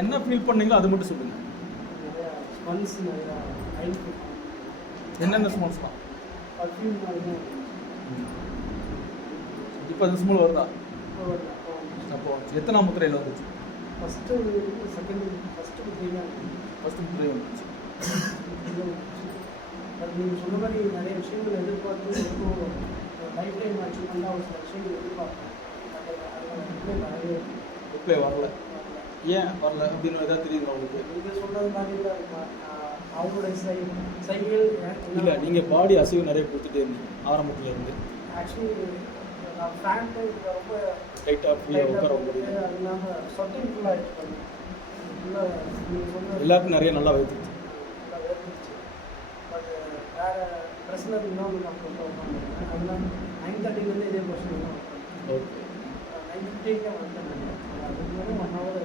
என்ன ஃபீல் பண்ணீங்களோ அது மட்டும் சொல்லுங்கள் நிறையா நிறையா என்னென்ன ஸ்மெல்ஸ்லாம் பர்ஃப்யூம் இப்போ அந்த ஸ்மெல் வருதா? அப்போ எத்தனை முத்திரையில் வந்துச்சு? ஃபஸ்ட்டு செகண்ட் ஃபஸ்ட்டு முத்திரையில் ஃபஸ்ட்டு முத்திரை வந்துச்சு. அது நீங்கள் சொன்ன மாதிரி நிறைய விஷயங்கள் எதிர்பார்த்து இப்போ லைஃப் டைம் அச்சீவ்மெண்ட்டாக ஒரு சில விஷயங்கள் எதிர்பார்ப்பேன் அது நிறைய ரிப்ளை வரல. ஏன் வரல அப்படின்னு ஏதாவது தெரியுங்களா உங்களுக்கு? நீங்கள் சொன்னது மாதிரி தான் இருக்கா அவங்களோட சை சைகள் இல்லை நீங்கள் பாடி அசைவு நிறைய கொடுத்துட்டே இருந்தீங்க ஆரம்பத்துல இருந்து. ஆக்சுவலி நான் ஃபேண்ட்டு ரொம்ப டைட்டாக ஃப்ரீயாக உட்கார முடியும் அது இல்லாமல் சொட்டிங் ஃபுல்லாக ஃபுல்லாக எல்லாருக்கும் நிறைய நல்லா வைத்துச்சு நல்லா வேர்த்துச்சு பட் வேறு இன்னொன்று நான் கொண்டு உட்காந்துருக்கேன் அதெல்லாம் நைன் தேர்ட்டிலேருந்து இதே கொஸ்டின் தான் ஓகே நைன் அதுக்கு மேலே ஒன் ஹவர்